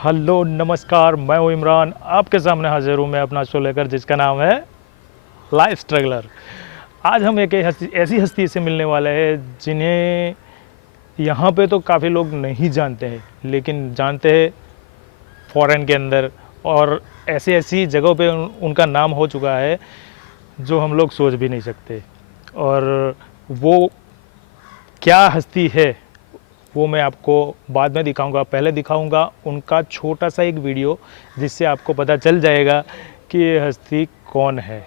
Hello नमस्कार, मैं हूँ इमरान। आपके सामने हाजिर हूँ मैं अपना शो लेकर, जिसका नाम है लाइफ स्ट्रगलर। आज हम एक ऐसी हस्ती से मिलने वाले हैं जिन्हें यहाँ पे तो काफ़ी लोग नहीं जानते हैं, लेकिन जानते हैं फॉरेन के अंदर, और ऐसी ऐसी जगहों पे उनका नाम हो चुका है जो हम लोग सोच भी नहीं सकते। और वो क्या हस्ती है वो मैं आपको बाद में दिखाऊंगा। पहले दिखाऊंगा उनका छोटा सा एक वीडियो, जिससे आपको पता चल जाएगा कि ये हस्ती कौन है।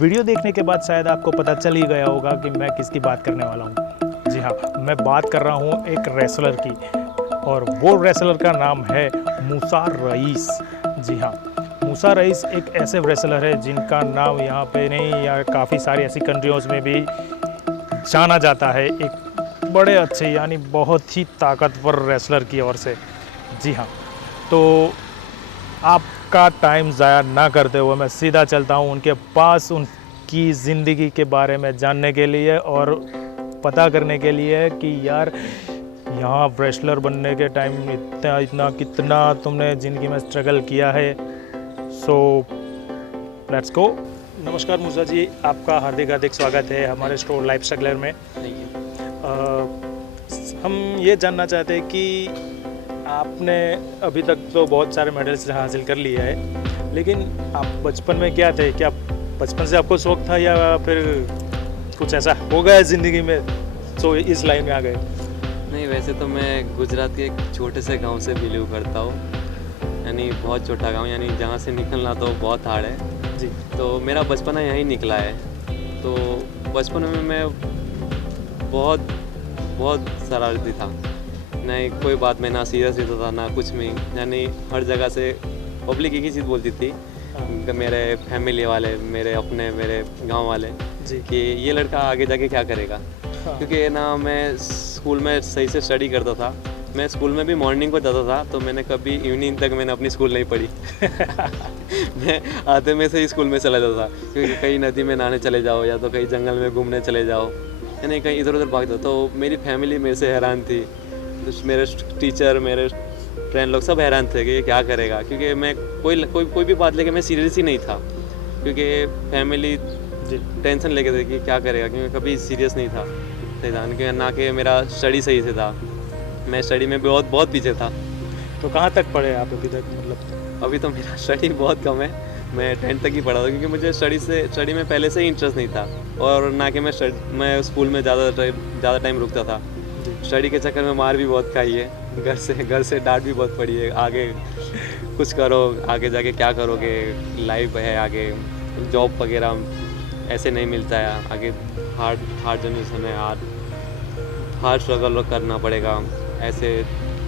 वीडियो देखने के बाद शायद आपको पता चल ही गया होगा कि मैं किसकी बात करने वाला हूँ। जी हाँ, मैं बात कर रहा हूँ एक रेसलर की, और वो रेसलर का नाम है मूसा रईस। जी हाँ, मूसा रईस एक ऐसे रेसलर है जिनका नाम यहाँ पे नहीं, या काफ़ी सारी ऐसी कंट्रियों में भी जाना जाता है, एक बड़े अच्छे यानी बहुत ही ताकतवर रेसलर की ओर से। जी हाँ, तो आपका टाइम ज़ाया ना करते हुए मैं सीधा चलता हूँ उनके पास, उनकी ज़िंदगी के बारे में जानने के लिए और पता करने के लिए कि यार यहाँ रेसलर बनने के टाइम इतना कितना तुमने ज़िंदगी में स्ट्रगल किया है। So let's go. नमस्कार मूसा जी, आपका हार्दिक हार्दिक स्वागत है हमारे स्टोर लाइफ स्ट्रगलर में। हम ये जानना चाहते हैं कि आपने अभी तक तो बहुत सारे मेडल्स हासिल कर लिए है, लेकिन आप बचपन में क्या थे? क्या बचपन से आपको शौक था, या फिर कुछ ऐसा हो गया ज़िंदगी में तो इस लाइन में आ गए? नहीं, वैसे तो मैं गुजरात के एक छोटे से गांव से बिलीव करता हूँ, यानी बहुत छोटा गांव, यानी जहाँ से निकलना तो बहुत हार्ड है जी। तो मेरा बचपना यहीं निकला है। तो बचपन में मैं बहुत बहुत शरारती था, नहीं कोई बात में ना सीरियस लेता था ना कुछ में, यानी हर जगह से पब्लिक एक ही चीज़ बोलती थी, मेरे फैमिली वाले, मेरे अपने, मेरे गांव वाले जी। कि ये लड़का आगे जाके क्या करेगा। क्योंकि ना मैं स्कूल में सही से स्टडी करता था, मैं स्कूल में भी मॉर्निंग को जाता था, तो मैंने कभी इवनिंग तक मैंने अपनी स्कूल नहीं पढ़ी मैं आते में से ही स्कूल में चला जाता था, क्योंकि कहीं नदी में नहाने चले जाओ या तो कहीं जंगल में घूमने चले जाओ, यानी कहीं इधर उधर भागता। तो मेरी फैमिली मेरे से हैरान थी, मेरे टीचर, मेरे फ्रेंड लोग सब हैरान थे कि ये क्या करेगा, क्योंकि मैं कोई भी बात लेके मैं सीरियस ही नहीं था, क्योंकि फैमिली टेंशन लेके थे कि क्या करेगा, क्योंकि कभी सीरियस नहीं था क्योंकि ना कि मेरा स्टडी सही से था, मैं स्टडी में बहुत पीछे था। तो कहाँ तक पढ़े आप अभी तक? मतलब अभी तो मेरा स्टडी बहुत कम है, मैं 10th तक ही पढ़ा था, क्योंकि मुझे स्टडी में पहले से ही इंटरेस्ट नहीं था, और ना कि मैं स्कूल में ज़्यादा टाइम रुकता था। स्टडी के चक्कर में मार भी बहुत खाई है, घर से डांट भी बहुत पड़ी है, आगे कुछ करो, आगे जाके क्या करोगे, लाइफ है आगे, जॉब वगैरह ऐसे नहीं मिलता है आगे, हार्ड जनरेशन है, हार्ड स्ट्रगल करना पड़ेगा, ऐसे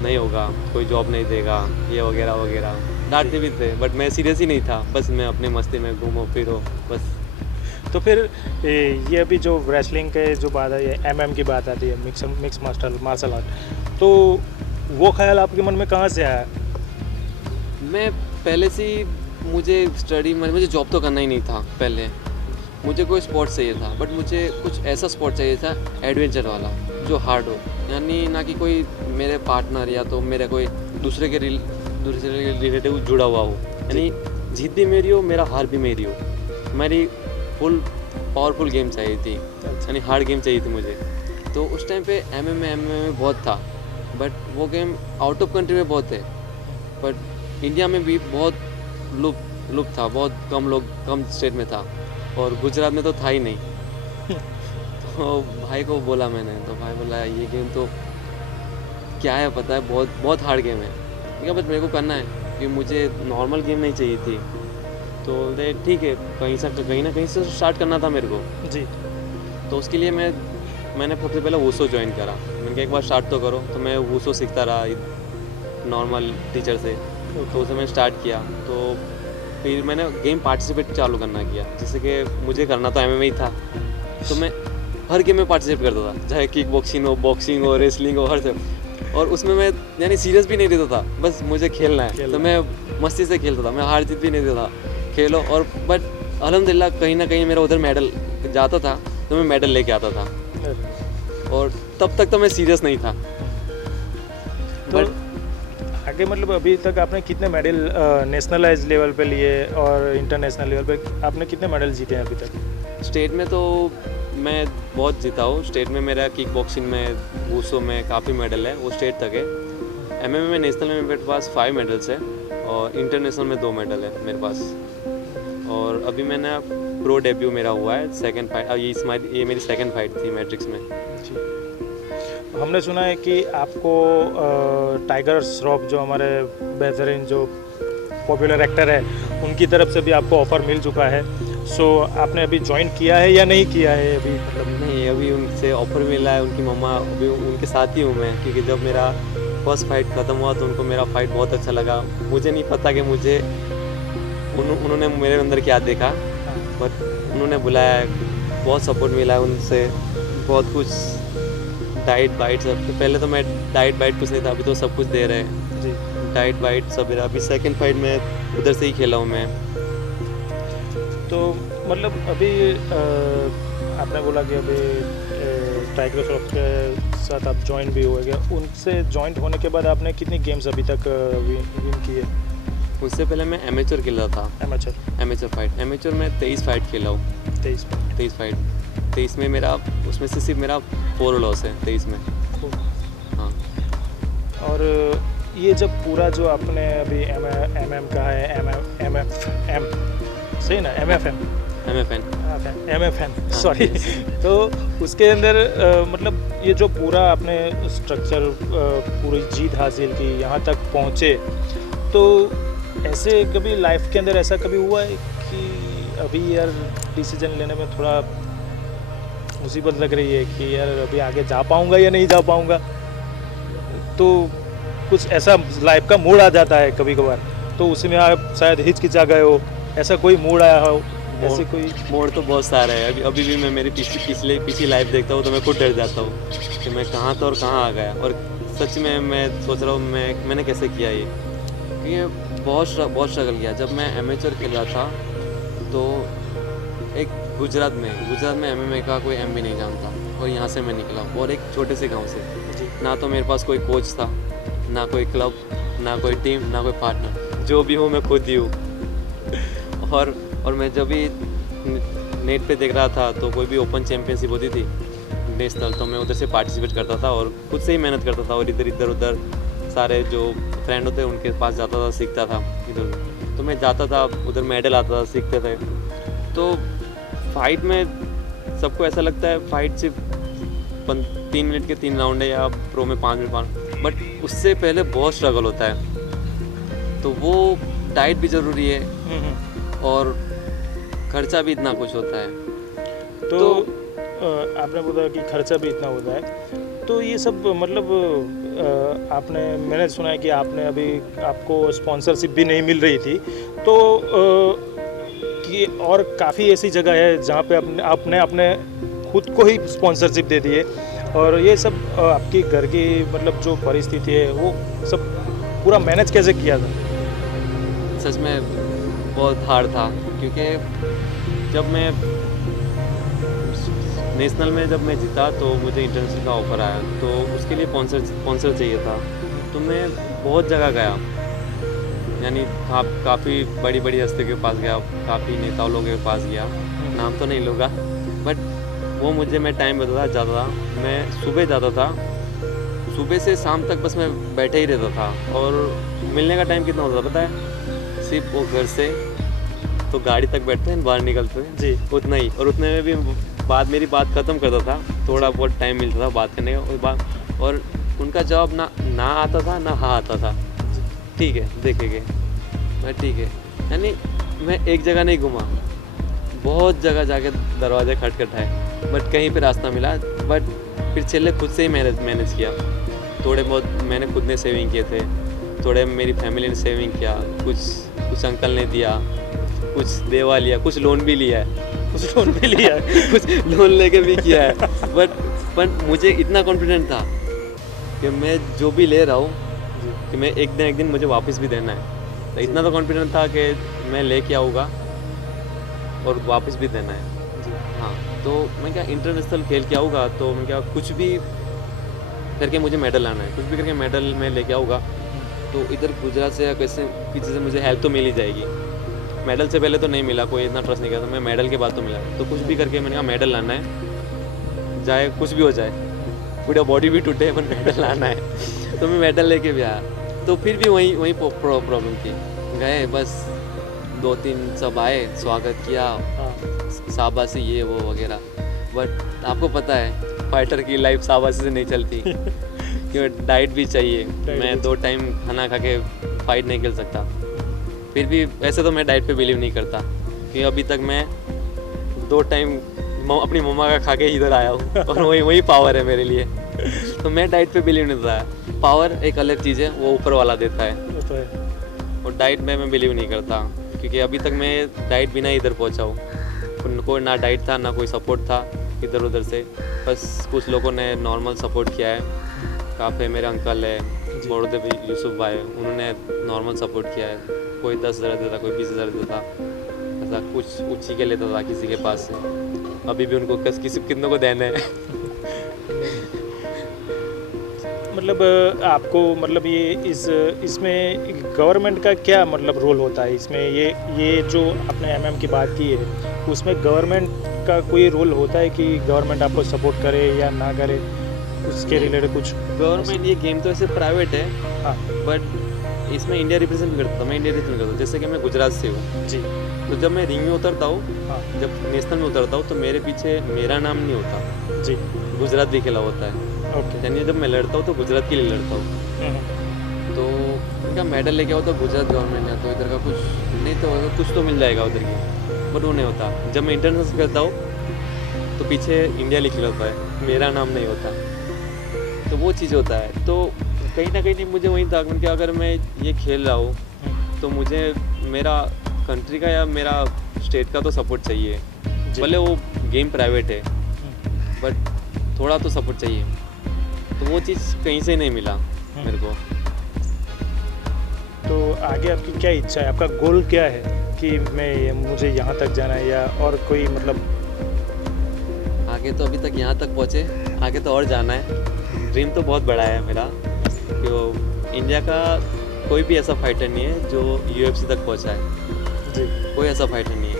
नहीं होगा, कोई जॉब नहीं देगा, ये वगैरह वगैरह डांटते भी थे, बट मैं सीरियस ही नहीं था, बस मैं अपनी मस्ती में घूमो फिरो बस। तो फिर ये अभी जो रेसलिंग के जो बात है, ये एमएम की बात आती है, मिक्स मार्शल आर्ट, तो वो ख्याल आपके मन में कहाँ से आया? मैं पहले से ही, मुझे जॉब तो करना ही नहीं था, पहले मुझे कोई स्पोर्ट्स चाहिए था, बट मुझे कुछ ऐसा स्पोर्ट चाहिए था एडवेंचर वाला जो हार्ड हो, यानी ना कि कोई मेरे पार्टनर या तो मेरे कोई दूसरे के दूसरे रिलेटिव जुड़ा हुआ हूँ, यानी जीत भी मेरी हो, मेरा हार भी मेरी हो। मेरी फुल पावरफुल गेम चाहिए थी, यानी हार्ड गेम चाहिए थी मुझे। तो उस टाइम पे MMA बहुत था, बट वो गेम आउट ऑफ कंट्री में बहुत है, बट इंडिया में भी बहुत लुप्त था, बहुत कम स्टेट में था, और गुजरात में तो था ही नहीं। तो भाई को बोला मैंने, तो भाई बोला ये गेम तो क्या है पता है, बहुत हार्ड गेम है। ठीक है, बस मेरे को करना है, कि मुझे नॉर्मल गेम नहीं चाहिए थी। तो बोलते ठीक है, कहीं ना कहीं से स्टार्ट करना था मेरे को जी। तो उसके लिए मैंने सबसे पहले वूसो ज्वाइन करा। मैंने कहा एक बार स्टार्ट तो करो, तो मैं वूसो सीखता रहा नॉर्मल टीचर से। तो उसे मैंने स्टार्ट किया, तो फिर मैंने गेम पार्टिसिपेट चालू करना किया, जैसे कि मुझे करना तो MMA ही था, तो मैं हर गेम में पार्टिसिपेट करता था, चाहे किक बॉक्सिंग हो, रेसलिंग हो, हर सब। और उसमें मैं यानी सीरियस भी नहीं रहता था, बस मुझे खेलना है, तो मैं मस्ती से खेलता था, मैं हार जीत भी नहीं देता था, खेलो। और बट अल्हम्दुलिल्लाह कहीं ना कहीं मेरा उधर मेडल जाता था, तो मैं मेडल लेके आता था। और तब तक तो मैं सीरियस नहीं था। तो आगे मतलब अभी तक आपने कितने मेडल नेशनलाइज लेवल पे लिए और इंटरनेशनल लेवल पे आपने कितने मेडल जीते हैं अभी तक? स्टेट में तो मैं बहुत जीता हूँ। स्टेट में मेरा किक बॉक्सिंग में, वूसो में काफ़ी मेडल है, वो स्टेट तक है। MMA में, नेशनल में मेरे पास 5 मेडल्स है, और इंटरनेशनल में 2 मेडल है मेरे पास। और अभी मैंने प्रो डेब्यू मेरा हुआ है, सेकंड फाइट, ये मेरी सेकंड फाइट थी मैट्रिक्स में। हमने सुना है कि आपको टाइगर श्रॉफ जो हमारे बेहतरीन जो पॉपुलर एक्टर है, उनकी तरफ से भी आपको ऑफ़र मिल चुका है। सो आपने अभी ज्वाइन किया है या नहीं किया है अभी? मतलब नहीं, अभी उनसे ऑफ़र मिला है, उनकी मम्मा, अभी उनके साथ ही हूँ मैं, क्योंकि जब मेरा फर्स्ट फाइट ख़त्म हुआ तो उनको मेरा फाइट बहुत अच्छा लगा। मुझे नहीं पता कि उन्होंने मेरे अंदर क्या देखा, बट उन्होंने बुलाया, बहुत सपोर्ट मिला है उनसे, बहुत कुछ डाइट बाइट सब। पहले तो मैं डाइट बाइट कुछ नहीं था, अभी तो सब कुछ दे रहे हैं जी। डाइट बाइट सब मेरा। अभी सेकंड फाइट में उधर से ही खेला हूँ मैं। तो मतलब अभी आपने बोला कि अभी टाइगर श्रॉफ के साथ आप ज्वाइन भी हुए, उनसे ज्वाइन होने के बाद आपने कितनी गेम्स अभी तक विन किए? उससे पहले मैं एमेचर खेला था, एमेचर में 23 फाइट खेला हूँ। 23 फाइट, 23 में मेरा, उसमें से सिर्फ मेरा 4 लॉस है 23 में। हाँ। और ये जब पूरा जो आपने अभी MM कहा है, MFM सही ना, MFN सॉरी। तो उसके अंदर मतलब ये जो पूरा आपने स्ट्रक्चर, पूरी जीत हासिल की, यहाँ तक पहुँचे, तो ऐसे कभी लाइफ के अंदर ऐसा कभी हुआ है कि अभी यार डिसीजन लेने में थोड़ा मुसीबत लग रही है कि यार अभी आगे जा पाऊँगा या नहीं जा पाऊँगा? तो कुछ ऐसा लाइफ का मोड़ आ जाता है कभी कभार, तो उसमें आप शायद हिचकिचा गए हो, ऐसा कोई मोड़ आया हो? ऐसे कोई मोड़ तो बहुत सारे हैं। अभी भी मैं मेरी पिछली लाइफ देखता हूँ तो मैं खुद डर जाता हूँ कि मैं कहाँ था और कहाँ आ गया। और सच में मैं सोच रहा हूँ मैंने कैसे किया ये, क्योंकि बहुत स्ट्रगल किया। जब मैं एमेचर खेल रहा था तो एक गुजरात में MMA का कोई भी नहीं जानता, और यहाँ से मैं निकला, और एक छोटे से गांव से। ना तो मेरे पास कोई कोच था, ना कोई क्लब, ना कोई टीम, ना कोई पार्टनर, जो भी हूँ मैं खुद ही हूँ। और मैं जब भी नेट पे देख रहा था तो कोई भी ओपन चैम्पियनशिप होती थी नेशनल, तो मैं उधर से पार्टिसिपेट करता था और खुद से ही मेहनत करता था, और इधर उधर सारे जो फ्रेंड होते उनके पास जाता था, सीखता था इधर। तो मैं जाता था, उधर मेडल आता था, सीखते थे। तो फाइट में सबको ऐसा लगता है फाइट सिर्फ 3 मिनट के 3 राउंड है, या प्रो में 5 मिनट, बट उससे पहले बहुत स्ट्रगल होता है। तो वो डाइट भी ज़रूरी है, और खर्चा भी इतना कुछ होता है। तो आपने बोला कि खर्चा भी इतना होता है, तो ये सब मतलब मैंने सुना है कि आपने अभी, आपको स्पॉन्सरशिप भी नहीं मिल रही थी, तो कि और काफ़ी ऐसी जगह है जहाँ पे आपने अपने खुद को ही स्पॉन्सरशिप दे दी है, और ये सब आपकी घर की मतलब जो परिस्थिति है वो सब पूरा मैनेज कैसे किया था? सच में बहुत हार्ड था, क्योंकि जब मैं नेशनल में जब मैं जीता तो मुझे इंटरनेशनल का ऑफ़र आया, तो उसके लिए स्पॉन्सर चाहिए था। तो मैं बहुत जगह गया, यानी काफ़ी बड़ी बड़ी हस्तियों के पास गया, काफ़ी नेताओं लोगों के पास गया, नाम तो नहीं लूँगा, बट वो मुझे मैं टाइम बताता जाता था। मैं सुबह जाता था, सुबह से शाम तक बस मैं बैठे ही रहता था। और मिलने का टाइम कितना होता था पता है? सिर्फ वो घर से तो गाड़ी तक बैठते हैं, बाहर निकलते हैं जी। उतना ही, और उतने में भी मेरी बात ख़त्म करता था, थोड़ा बहुत टाइम मिलता था बात करने का, और उनका जवाब ना आता था ना हाँ आता था। ठीक है देखेंगे, मैं ठीक है, यानी मैं एक जगह नहीं घूमा, बहुत जगह जाके दरवाजे खटखटाए, बट कहीं पे रास्ता मिला। बट फिर चले खुद से ही मैनेज किया, थोड़े बहुत मैंने खुद ने सेविंग किए थे, थोड़े मेरी फैमिली ने सेविंग किया, कुछ अंकल ने दिया, कुछ देवा लिया, कुछ लोन भी लिया है, कुछ लोन लेके भी किया है। बट मुझे इतना कॉन्फिडेंट था कि मैं जो भी ले रहा हूँ कि मैं एक दिन मुझे वापस भी देना है। तो इतना तो कॉन्फिडेंट था कि मैं लेके आऊँगा और वापस भी देना है। हाँ, तो मैं क्या इंटरनेशनल खेल के आऊँगा, तो मैं क्या कुछ भी करके मुझे मेडल लाना है, कुछ भी करके मेडल मैं लेके आऊँगा। तो इधर गुजरात से या कैसे किसी से मुझे हेल्प तो मिल ही जाएगी। मेडल से पहले तो नहीं मिला, कोई इतना ट्रस्ट नहीं किया, तो मैं मेडल के बाद तो मिला। तो कुछ भी करके मैंने कहा मेडल लाना है, चाहे कुछ भी हो जाए, पूरा बॉडी भी टूटे, पर मेडल लाना है। तो मैं मेडल लेके भी आया। तो फिर भी वही प्रॉब्लम थी, गए बस 2-3 सब आए, स्वागत किया, शाबाशी ये वो वगैरह। बट आपको पता है फाइटर की लाइफ शाबाशी से नहीं चलती, क्योंकि डाइट भी चाहिए। मैं 2 टाइम खाना खा के फाइट नहीं खेल सकता। फिर भी वैसे तो मैं डाइट पे बिलीव नहीं करता, क्योंकि अभी तक मैं 2 टाइम अपनी मम्मा का खा के इधर आया हूँ, और वही पावर है मेरे लिए। तो मैं डाइट पे बिलीव नहीं करता। पावर एक अलग चीज़ है, वो ऊपर वाला देता है, और डाइट में मैं बिलीव नहीं करता, क्योंकि अभी तक मैं डाइट बिना इधर पहुँचा हूँ। कोई ना डाइट था ना कोई सपोर्ट था इधर उधर से, बस कुछ लोगों ने नॉर्मल सपोर्ट किया है। काफ़ी मेरे अंकल है, बड़ोदे यूसुफ भाई, उन्होंने नॉर्मल सपोर्ट किया है। कोई 10,000 देता, कोई 20,000 देता, ऐसा कुछ उसी के लेता था किसी के पास से। अभी भी उनको कितनों को देने हैं। मतलब आपको मतलब इसमें गवर्नमेंट का क्या मतलब रोल होता है इसमें? ये जो आपने एमएम की बात की है, उसमें गवर्नमेंट का कोई रोल होता है कि गवर्नमेंट आपको सपोर्ट करे या ना करे, उसके रिलेटेड कुछ? गवर्नमेंट, ये गेम तो ऐसे प्राइवेट है, हाँ, बट इसमें इंडिया रिप्रेजेंट करता हूँ, मैं इंडिया रिप्रेजेंट करता हूँ। जैसे कि मैं गुजरात से हूँ जी, तो जब मैं रिंग में उतरता हूँ, जब नेशनल में उतरता हूँ, तो मेरे पीछे मेरा नाम नहीं होता जी, गुजरात लिखा होता है। ओके, यानी जब मैं लड़ता हूँ तो गुजरात के लिए लड़ता हूँ। तो उनका मेडल लेके आओ तो गुजरात गवर्नमेंट है, तो इधर का कुछ नहीं तो कुछ तो मिल जाएगा उधर की, बट वो नहीं होता। जब मैं इंटरनेशनल करता हूँ तो पीछे इंडिया लिखा होता है, मेरा नाम नहीं होता, तो वो चीज़ होता है। तो कहीं ना कहीं मुझे वही था कि अगर मैं ये खेल रहा हूँ तो मुझे मेरा कंट्री का या मेरा स्टेट का तो सपोर्ट चाहिए, भले वो गेम प्राइवेट है, बट थोड़ा तो सपोर्ट चाहिए। तो वो चीज़ कहीं से नहीं मिला मेरे को। तो आगे आपकी क्या इच्छा है, आपका गोल क्या है कि मुझे यहाँ तक जाना है, या और कोई मतलब? आगे तो अभी तक यहाँ तक पहुँचे, आगे तो और जाना है। ड्रीम तो बहुत बड़ा है मेरा, कि इंडिया का कोई भी ऐसा फाइटर नहीं है जो UFC तक पहुँचा है जी, कोई ऐसा फाइटर नहीं है।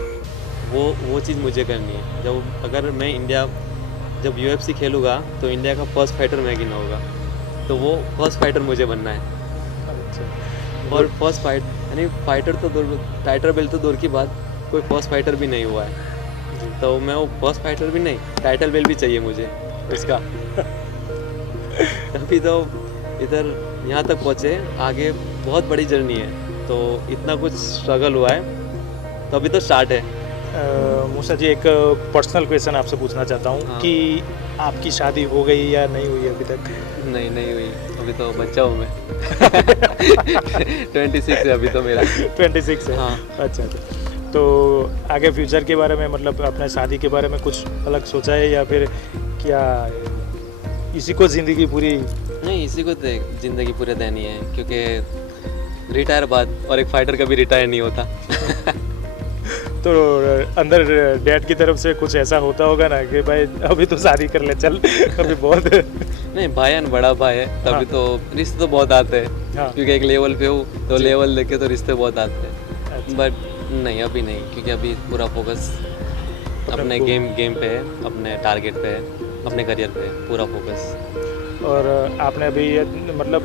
वो चीज़ मुझे करनी है। अगर मैं जब UFC खेलूँगा तो इंडिया का फर्स्ट फाइटर मैं गिना होगा, तो वो फर्स्ट फाइटर मुझे बनना है। अच्छा, और फर्स्ट फाइट यानी फाइटर तो दूर, टाइटल बेल्ट तो दूर की बात, कोई फर्स्ट फाइटर भी नहीं हुआ है, तो मैं वो फर्स्ट फाइटर भी नहीं, टाइटल बेल्ट भी चाहिए मुझे उसका। तभी तो इधर यहाँ तक पहुँचे। आगे बहुत बड़ी जर्नी है, तो इतना कुछ स्ट्रगल हुआ है, तो अभी तो स्टार्ट है। मूसा जी, एक पर्सनल क्वेश्चन आपसे पूछना चाहता हूँ। हाँ। कि आपकी शादी हो गई या नहीं हुई अभी तक? नहीं हुई, अभी तो बच्चा हूँ मैं। 26 है अभी तो मेरा। 26 है? हाँ। अच्छा, तो आगे फ्यूचर के बारे में, मतलब अपने शादी के बारे में कुछ अलग सोचा है, या फिर क्या इसी को ज़िंदगी पूरी? नहीं, इसी को ज़िंदगी पूरी देनी है, क्योंकि रिटायर बाद और एक फाइटर कभी रिटायर नहीं होता। तो अंदर डैड की तरफ से कुछ ऐसा होता होगा ना कि भाई अभी तो शादी कर ले चल, अभी बहुत नहीं, भाई है ना, बड़ा भाई है, तभी हाँ। तो रिश्ते तो बहुत आते हैं, हाँ। क्योंकि एक लेवल पे हूँ तो जी। लेवल देखे तो रिश्ते बहुत आते हैं। अच्छा। बट नहीं, अभी नहीं, क्योंकि अभी पूरा फोकस अपने goal। गेम पे है, अपने टारगेट पे है, अपने करियर पे है, पूरा फोकस। और आपने अभी ये मतलब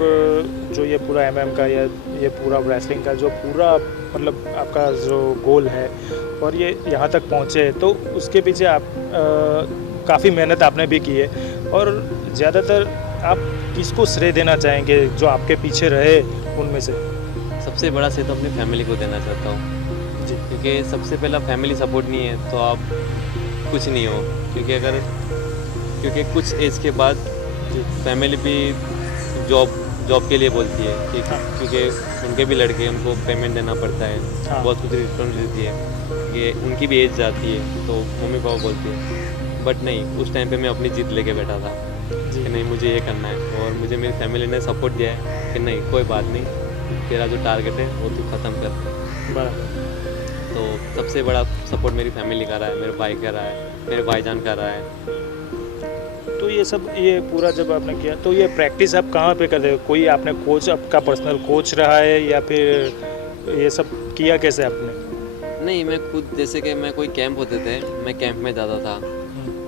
जो ये पूरा एमएम का या ये पूरा रेसलिंग का जो पूरा मतलब आपका जो गोल है और ये यहाँ तक पहुँचे, तो उसके पीछे आप काफ़ी मेहनत आपने भी की है, और ज़्यादातर आप किसको श्रेय देना चाहेंगे जो आपके पीछे रहे उनमें से? सबसे बड़ा श्रेय तो अपनी फैमिली को देना चाहता हूँ, जी। क्योंकि सबसे पहला फैमिली सपोर्ट नहीं है तो आप कुछ नहीं हो। क्योंकि कुछ एज के बाद फैमिली भी जॉब के लिए बोलती है, क्योंकि उनके भी लड़के, उनको पेमेंट देना पड़ता है, हाँ। बहुत कुछ रिस्पॉन्सिबिलिटी है, कि उनकी भी एज जाती है, तो मम्मी पापा बोलते हैं। बट नहीं, उस टाइम पे मैं अपनी जिद लेके बैठा था जी। कि नहीं, मुझे ये करना है, और मुझे मेरी फैमिली ने सपोर्ट दिया है कि नहीं, कोई बात नहीं, तेरा जो टारगेट है वो तू ख़त्म कर। बराबर। तो सबसे बड़ा सपोर्ट मेरी फैमिली का रहा है, मेरे भाई का रहा है, मेरे भाईजान का रहा है। तो ये सब ये पूरा जब आपने किया तो ये प्रैक्टिस आप कहाँ पे करते हो? कोई आपने कोच, आपका पर्सनल कोच रहा है, या फिर ये सब किया कैसे आपने? नहीं, मैं खुद, जैसे कि मैं कोई कैंप होते थे, मैं कैंप में जाता था,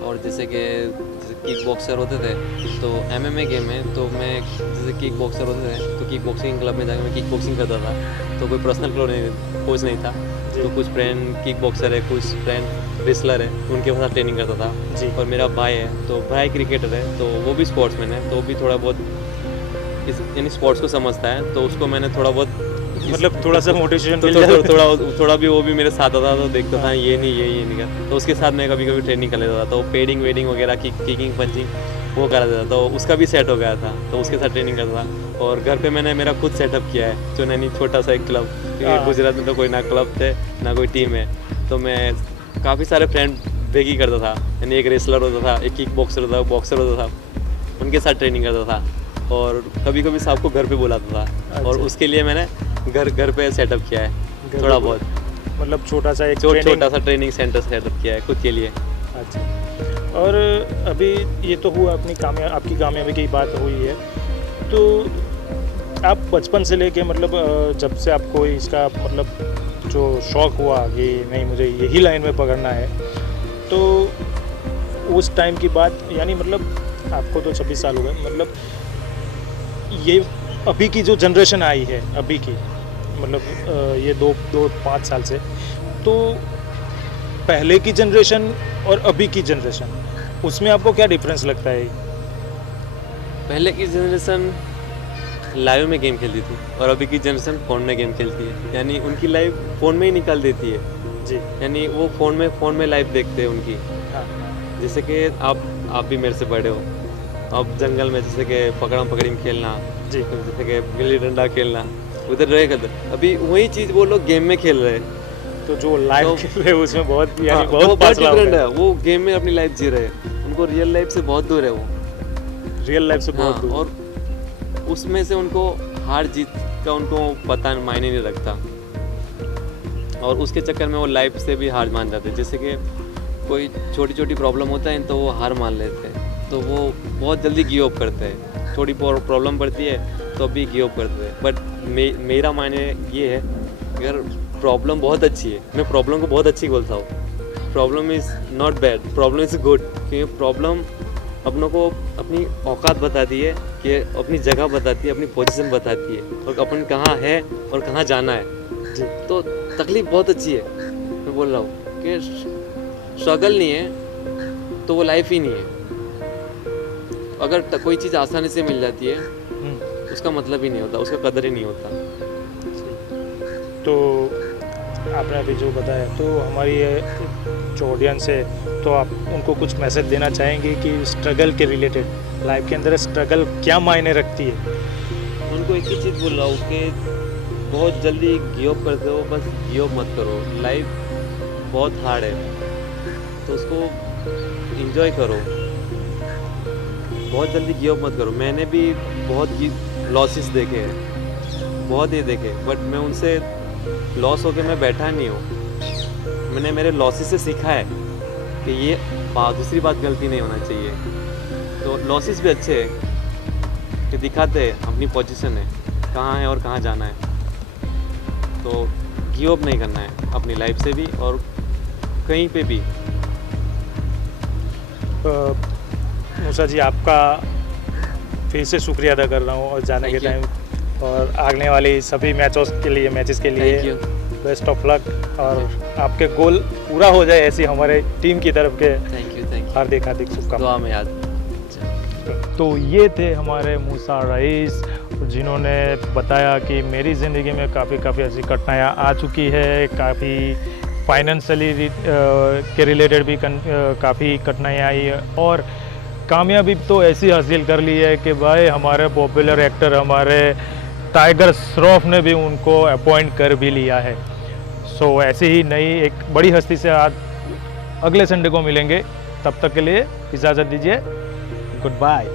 और जैसे किक बॉक्सर होते थे तो एमएमए गेम है, तो मैं जैसे किक बॉक्सर होते थे तो किक बॉक्सिंग क्लब में जाकर मैं किक बॉक्सिंग करता था। तो कोई पर्सनल कोच नहीं था, तो कुछ फ्रेंड किक बॉक्सर है, कुछ फ्रेंड रेसलर है, उनके साथ ट्रेनिंग करता था। जी। और मेरा भाई है, तो भाई क्रिकेटर है, तो वो भी स्पोर्ट्समैन है, तो वो भी थोड़ा बहुत यानी स्पोर्ट्स को समझता है, तो उसको मैंने थोड़ा बहुत मतलब थोड़ा सा मोटिवेशन तो मिल जाता है। थोड़ा भी वो भी मेरे साथ आता था, तो देखता था ये नहीं कर, तो उसके साथ मैं कभी कभी ट्रेनिंग कर लेता था, तो पेडिंग वेडिंग वगैरह किकिंग पंचिंग वो करा देता था, तो उसका भी सेट हो गया था, तो उसके साथ ट्रेनिंग करता था। और घर पे मैंने मेरा खुद सेटअप किया है, चुनैनी छोटा सा एक क्लब, क्योंकि गुजरात में तो कोई ना क्लब थे ना कोई टीम है, तो मैं काफ़ी सारे फ्रेंड भेगी करता था, यानी एक रेसलर होता था, एक किक बॉक्सर होता था, बॉक्सर होता था, उनके साथ ट्रेनिंग करता था, और कभी कभी सबको घर पे बुलाता था। और उसके लिए मैंने घर पे सेटअप किया है थोड़ा बहुत, मतलब छोटा सा एक छोटा सा ट्रेनिंग सेंटर सेटअप किया है खुद के लिए। अच्छा। और अभी ये तो हुआ आपकी कामयाबी की बात हुई है, तो आप बचपन से लेके मतलब जब से आपको इसका मतलब जो शौक़ हुआ कि नहीं मुझे यही लाइन में पकड़ना है, तो उस टाइम की बात, यानी मतलब आपको तो 26 साल हो गए, मतलब ये अभी की जो जनरेशन आई है अभी की, मतलब ये 2-5 साल से, तो पहले की जनरेशन और अभी की जनरेशन, उसमें आपको क्या डिफरेंस लगता है? पहले की जनरेशन लाइव में गेम खेलती थी, और अभी की जनरेशन फ़ोन में गेम खेलती है, यानी उनकी लाइव फ़ोन में ही निकाल देती है जी। यानी वो फ़ोन में लाइव देखते हैं उनकी। हाँ। जैसे कि आप भी मेरे से बड़े हो, अब जंगल में जैसे कि पकड़म पकड़ी में खेलना जी। जैसे कि गिल्ली डंडा खेलना, उधर रहे करते, अभी वही चीज़ वो लोग गेम में खेल रहे हैं, तो जो लाइव खेल रहे हैं उसमें बहुत यानी हाँ, बहुत फासला हो डिफरेंट गया। है। वो गेम में अपनी लाइफ जी रहे हैं, उनको रियल लाइफ से बहुत दूर है वो। रियल लाइफ से बहुत हाँ, दूर। और उसमें से उनको हार जीत का उनको पता मायने नहीं रखता, और उसके चक्कर में वो लाइफ से भी हार मान जाते हैं। जैसे कि कोई छोटी छोटी प्रॉब्लम होता है तो वो हार मान लेते हैं, तो वो बहुत जल्दी गिव अप करते हैं। थोड़ी प्रॉब्लम पड़ती है तो अभी गिव अप करते हैं। बट मेरा मायने ये है, अगर प्रॉब्लम बहुत अच्छी है, मैं प्रॉब्लम को बहुत अच्छी बोलता हूँ। Problem is not bad, problem is good, क्योंकि प्रॉब्लम अपनों को अपनी औकात बताती है, कि अपनी जगह बताती है, अपनी पोजीशन बताती है, और अपन कहाँ है और कहाँ जाना है। तो तकलीफ़ बहुत अच्छी है, मैं बोल रहा हूँ कि स्ट्रगल नहीं है तो वो लाइफ ही नहीं है। अगर कोई चीज़ आसानी से मिल जाती है उसका मतलब ही नहीं होता, उसका कदर ही नहीं होता। तो आपने अभी जो बताया, तो हमारी जो ऑडियंस है, तो आप उनको कुछ मैसेज देना चाहेंगे कि स्ट्रगल के रिलेटेड, लाइफ के अंदर स्ट्रगल क्या मायने रखती है? उनको एक ही चीज़ बोल रहा हूँ कि बहुत जल्दी गिव अप करते हो, बस गिव अप मत करो। लाइफ बहुत हार्ड है, तो उसको इंजॉय करो, बहुत जल्दी गिव अप मत करो। मैंने भी बहुत लॉसेस देखे हैं, बहुत ही देखे, बट मैं उनसे लॉस होके मैं बैठा नहीं हूँ। मैंने मेरे लॉसेस से सीखा है कि ये दूसरी बात गलती नहीं होना चाहिए। तो लॉसेस भी अच्छे हैं कि दिखाते हैं अपनी पोजीशन है कहाँ है और कहाँ जाना है। तो गिव अप नहीं करना है अपनी लाइफ से भी और कहीं पे भी। मूसा जी, आपका फिर से शुक्रिया अदा कर रहा हूँ और जाने के Thank you. टाइम और आगने वाली सभी मैचेस के थैंक लिए यू। बेस्ट ऑफ लक और आपके गोल पूरा हो जाए ऐसी हमारे टीम की तरफ के थैंक यू। हार्दिक हार्दिक शुभकामनाएं। दुआ में याद। तो ये थे हमारे मूसा रईस, जिन्होंने बताया कि मेरी ज़िंदगी में काफ़ी ऐसी कठिनाइयाँ आ चुकी है, काफ़ी फाइनेंशियली के रिलेटेड भी काफ़ी कठिनाइयाँ आई है और कामयाबी तो ऐसी हासिल कर ली है कि भाई हमारे पॉपुलर एक्टर हमारे टाइगर श्रॉफ ने भी उनको अपॉइंट कर भी लिया है। सो ऐसे ही नई एक बड़ी हस्ती से आज अगले संडे को मिलेंगे। तब तक के लिए इजाज़त दीजिए। Good bye.